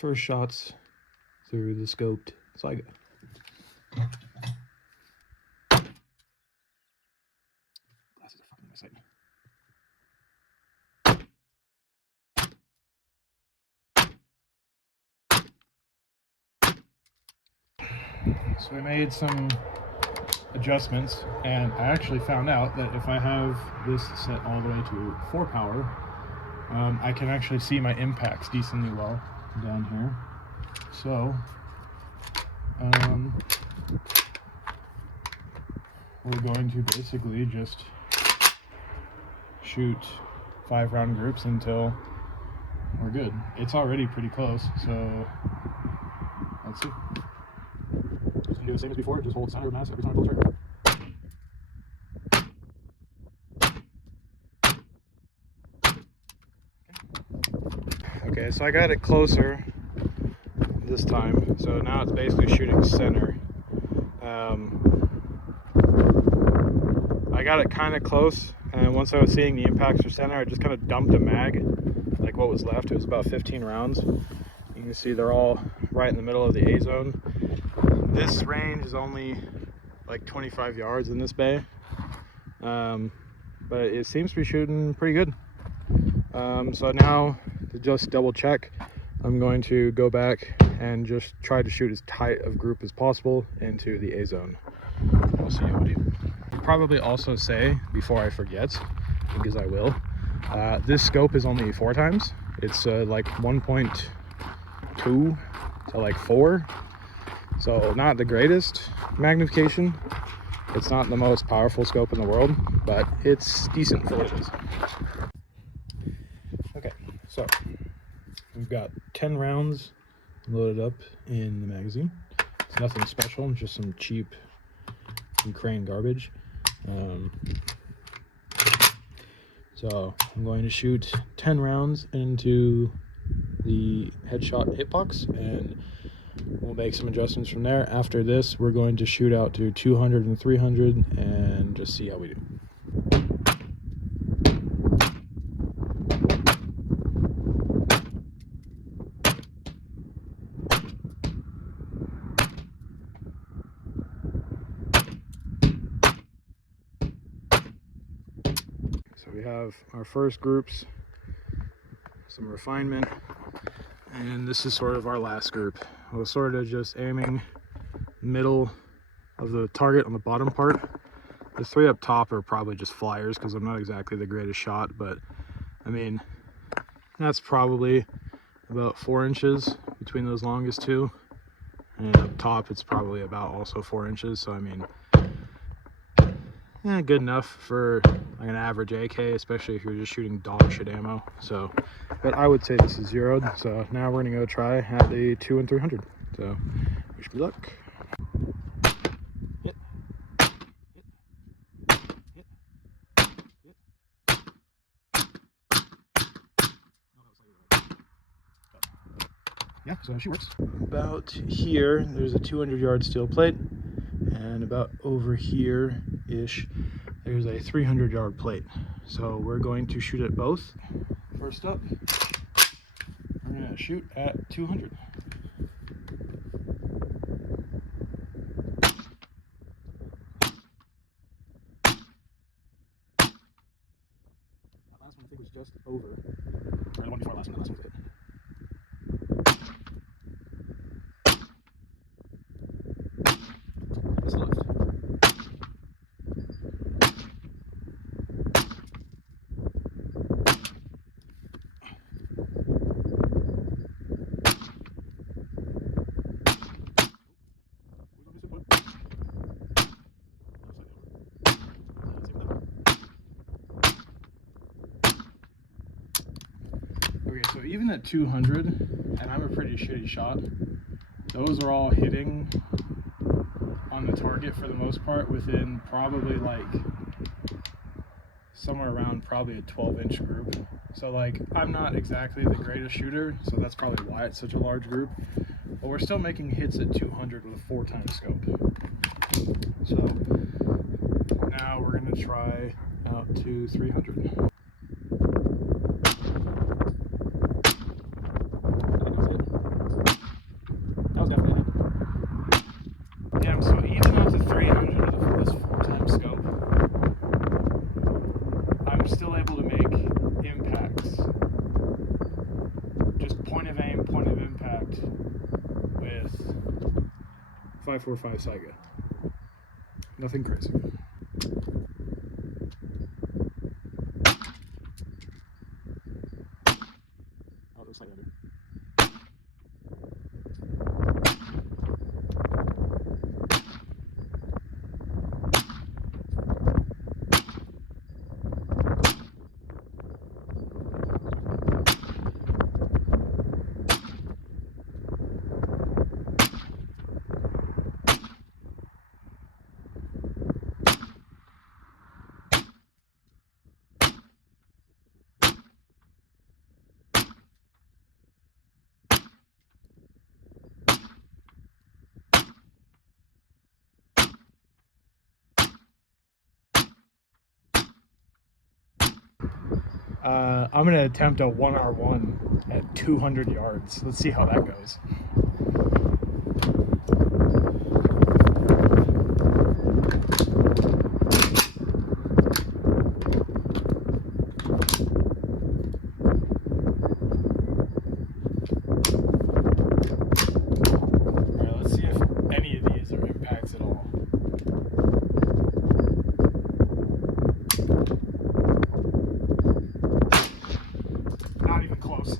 first shots through the scoped SAIGA. Glasses are fucking exciting. So I made some adjustments, and I actually found out that if I have this set all the way to 4 power, I can actually see my impacts decently well down here. So we're going to basically just shoot 5-round groups until we're good. It's already pretty close, so let's see. Just gonna do the same as before, just hold center of mass every time I pull the trigger. Okay, so I got it closer this time, so now it's basically shooting center. I got it kind of close, and once I was seeing the impacts for center, I just kind of dumped a mag, like what was left. It was about 15 rounds. You can see they're all right in the middle of the A zone. This range is only like 25 yards in this bay, but it seems to be shooting pretty good. So now, to just double check, I'm going to go back and just try to shoot as tight of group as possible into the A zone. We'll see how we do. I'll probably also say, before I forget, because I will, this scope is only 4 times. It's like 1.2 to like 4. So not the greatest magnification. It's not the most powerful scope in the world, but it's decent for what it is. Okay, so we've got 10 rounds loaded up in the magazine. It's nothing special, just some cheap Ukraine garbage. So I'm going to shoot 10 rounds into the headshot hitbox, and we'll make some adjustments from there. After this, we're going to shoot out to 200 and 300 and just see how we do. So we have our first groups, some refinement, and this is sort of our last group. We're sort of just aiming middle of the target on the bottom part. The 3 up top are probably just flyers because I'm not exactly the greatest shot, but I mean, that's probably about 4 inches between those longest 2. And up top, it's probably about also 4 inches. So I mean, good enough for like an average AK, especially if you're just shooting dog shit ammo. So, but I would say this is zeroed. So now we're gonna go try at the 2 and 300. So wish me luck. Hit. Hit. Hit. Yeah, so she works. About here, there's a 200-yard steel plate, and about over here-ish, there's a 300-yard plate. So we're going to shoot at both. First up, we're gonna shoot at 200. That last one I think was just over, or the one before last one, that last one was good. Okay, so even at 200, and I'm a pretty shitty shot, those are all hitting on the target for the most part within probably like somewhere around probably a 12-inch group. So like, I'm not exactly the greatest shooter, so that's probably why it's such a large group, but we're still making hits at 200 with a 4-times scope. So now we're gonna try out to 300. 1.25-4x24mm SAIGA. Nothing crazy. Oh, looks like I do. I'm going to attempt a 1R1 at 200 yards. Let's see how that goes. Alright, let's see if any of these are impacts at all. Not even close.